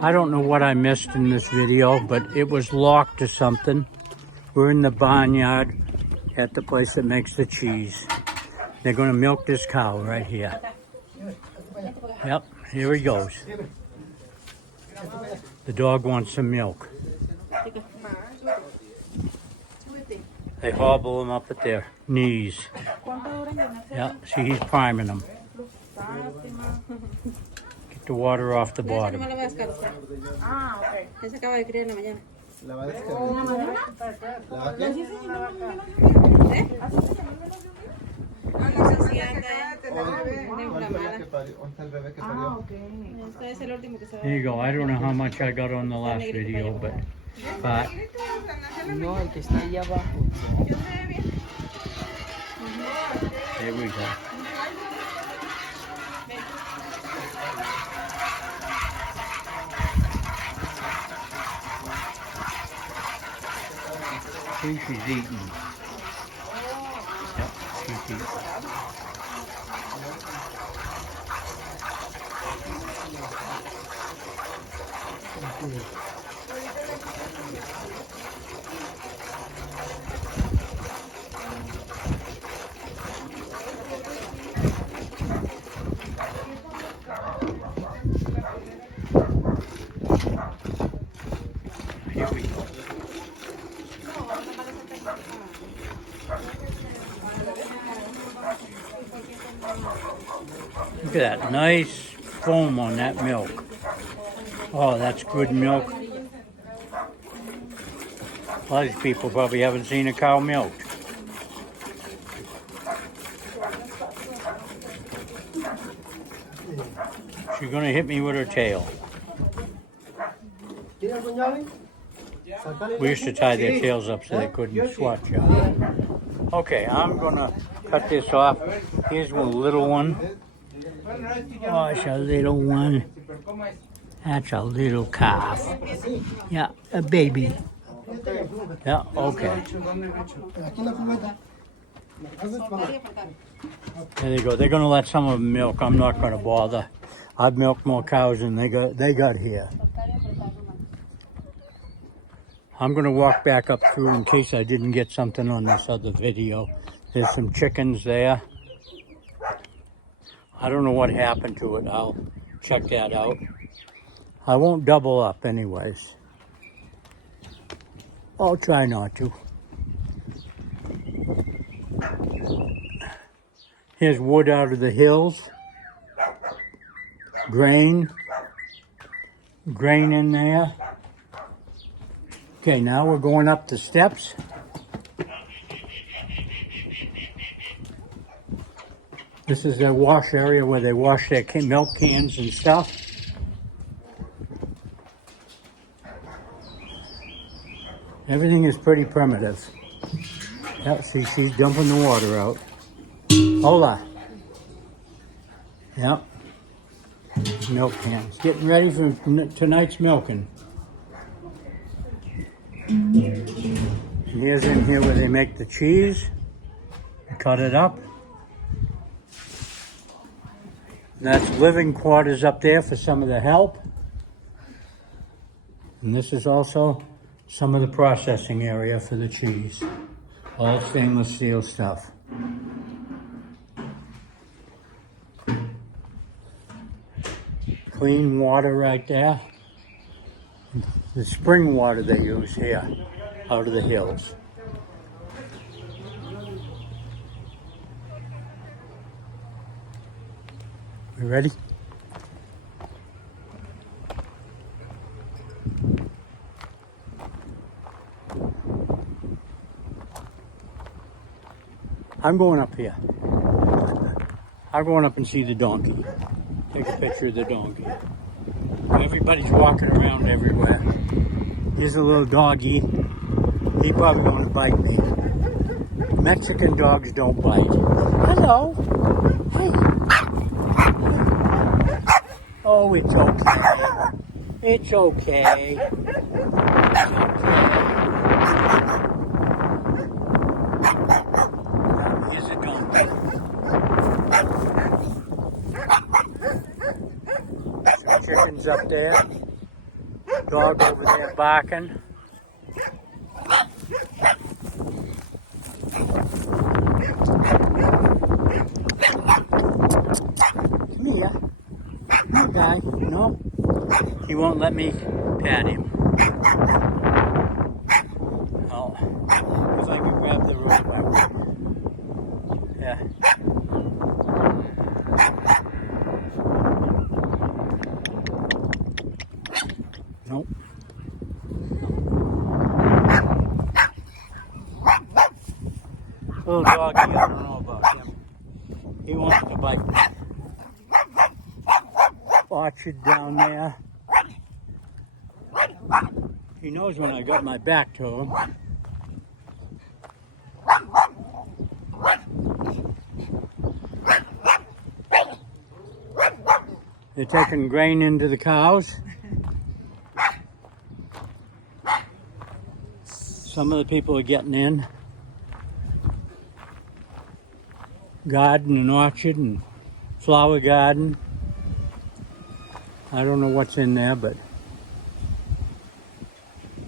I don't know what I missed in this video, but it was locked to something. We're in the barnyard at the place that makes the cheese. They're going to milk this cow right here. Yep, here he goes. The dog wants some milk. They hobble him up at their knees. Yeah, see, he's priming them. Get the water off the bottom. There you go. I don't know how much I got on the last video, but No, el que está ahí abajo. there we go. See, she's eating. Yep, she's eating. Here we go. Look at that nice foam on that milk. Oh, that's good milk. A lot of these people probably haven't seen a cow milked. She's gonna hit me with her tail. We used to tie their tails up so they couldn't swat you. Okay, I'm gonna cut this off. Here's one little one. Oh, it's a little one. That's a little calf. Yeah, a baby. Yeah, okay. There they go. They're gonna let some of them milk. I'm not gonna bother. I've milked more cows than they got here. I'm gonna walk back up through in case I didn't get something on this other video. There's some chickens there. I don't know what happened to it. I'll check that out. I won't double up anyways. I'll try not to. Here's wood out of the hills. Grain in there. Okay, now we're going up the steps. This is their wash area where they wash their milk cans and stuff. Everything is pretty primitive. Yep, see, she's dumping the water out. Hola. Yep. Milk cans. Getting ready for tonight's milking. And here's in here where they make the cheese. Cut it up. And that's living quarters up there for some of the help. And this is also some of the processing area for the cheese. All stainless steel stuff. Clean water right there. The spring water they use here, out of the hills. You ready? I'm going up here. I'm going up and see the donkey. Take a picture of the donkey. Everybody's walking around everywhere. Here's a little doggy. He probably want to bite me. Mexican dogs don't bite. Hello. Hey. Oh, it's okay. It's okay. Here's a donkey. kids up there. Dog over there barking. Come here. No guy. No. He won't let me pat him. Oh. If I can grab the rope, I will. Yeah. Nope. Little doggy, I don't know about him. He wants to bite me. Orchard down there. He knows when I got my back to him. They're taking grain into the cows. Some of the people are getting in. Garden and orchard and flower garden. I don't know what's in there, but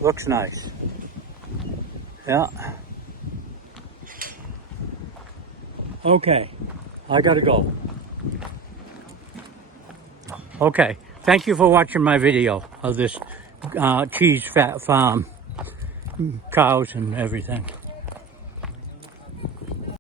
looks nice. Yeah. Okay, I gotta go. Okay, thank you for watching my video of this cheese farm, cows and everything.